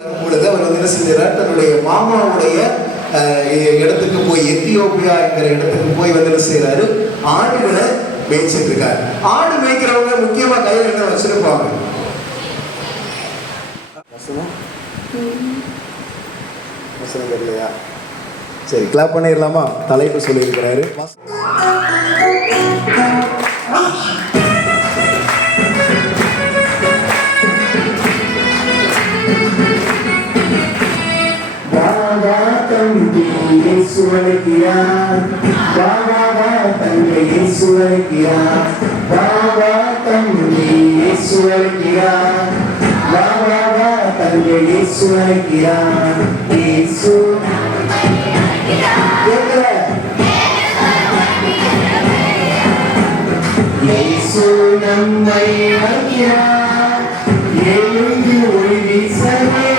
பொழுது அவர் வந்து என்ன செஞ்சார், தன்னுடைய மாமாவுடைய இடத்துக்கு போய் எத்தியோப்பியா என்கிற இடத்துக்கு போய் வந்து என்ன செய்யறாரு, ஆடுகளை மேய்ச்சிட்டு இருக்காரு. ஆடு மேய்க்கிறவங்க முக்கியமா கையில் என்ன வச்சிருப்பாங்க? இல்லையா? சரி, கிளாப் பண்ணிடலாமா? தலைப்பு சொல்லியிருக்கிறாரு. நம்மை அழைக்கிறார், எழுந்து ஒளி வீசவே,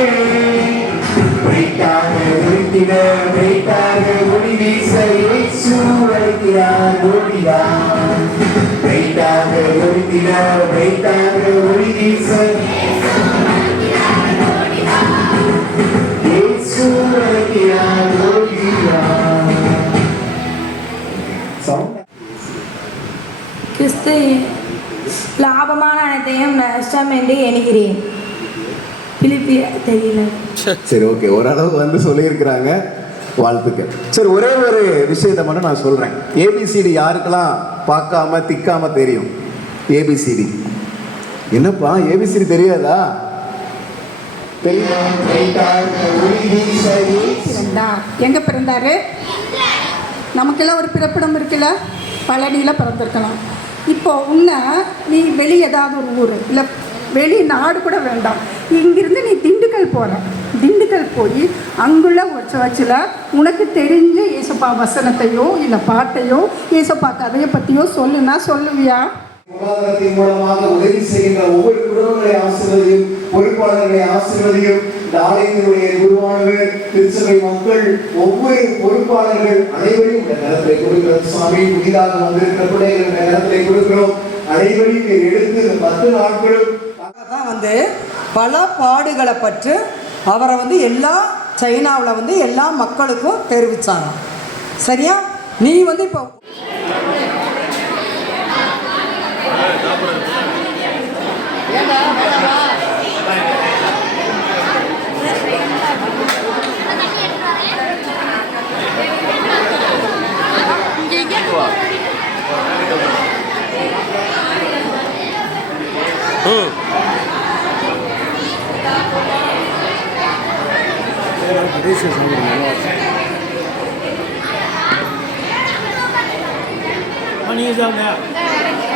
வைத்தாக ஒளித்திட, வைத்தாக ஒளி வீச இயேசு அழைக்கிறார், ஓடினார். வைத்தாக ஒளித்திட, வைத்தாக ஒளி வீச இயேசு அழைக்கிறார், ஓடினார். கிறிஸ்து லாபமான அனைத்தையும் நஷ்டம் என்று எண்ணுகிறேன். தெரியல. சரி, ஓகே, ஓரளவு வந்து சொல்லியிருக்கிறாங்க. வாழ்த்துக்கள். சரி, ஒரே ஒரு விஷயத்தை மட்டும் நான் சொல்றேன். ஏபிசிடி யாருக்கெல்லாம் பார்க்காம திக்காம தெரியும்? ஏபிசிடி என்னப்பா, ஏபிசிடி தெரியாதா? எங்க பிறந்தாரு? நமக்கெல்லாம் ஒரு பிறப்பிடம் இருக்குல்ல, பழனியில் பிறந்திருக்கலாம். இப்போ உன்னை நீ வெளி ஏதாவது ஒரு ஊர் இல்லை வெளி நாடு கூட வேண்டாம், இங்கிருந்து நீ திண்டுக்கல் போகிற, திண்டுக்கல் போய் அங்குள்ள ஒரு சர்ச்சில் உனக்கு தெரிஞ்ச ஏசப்பா வசனத்தையோ இல்லை பாட்டையோ ஏசப்பா கதையை பற்றியோ சொல்லுன்னா சொல்லுவியா? விவாதத்தின் மூலமாக உதவி செய்கின்ற ஒவ்வொரு குடும்பங்களை ஆசீர்வதியும், பொறுப்பாளர்களை ஆசீர்வதியும். இந்த ஆலயத்தினுடைய குருவானவர், திருச்சபை மக்கள், ஒவ்வொரு பொறுப்பாளர்கள் அனைவரையும் இந்த நேரத்தை கொடுக்கிறோம். சுவாமி, புதிதாக வந்திருக்கிற பிள்ளைகள் இந்த நேரத்தை கொடுக்கிறோம். அனைவரையும் எடுத்து இந்த 10 நாட்களும் தான் வந்து பல பாடுகளை பற்றி அவரை வந்து எல்லா சைனாவில் வந்து எல்லா மக்களுக்கும் தெரிவித்தாங்க. சரியா? நீ வந்து இப்போ你这样的。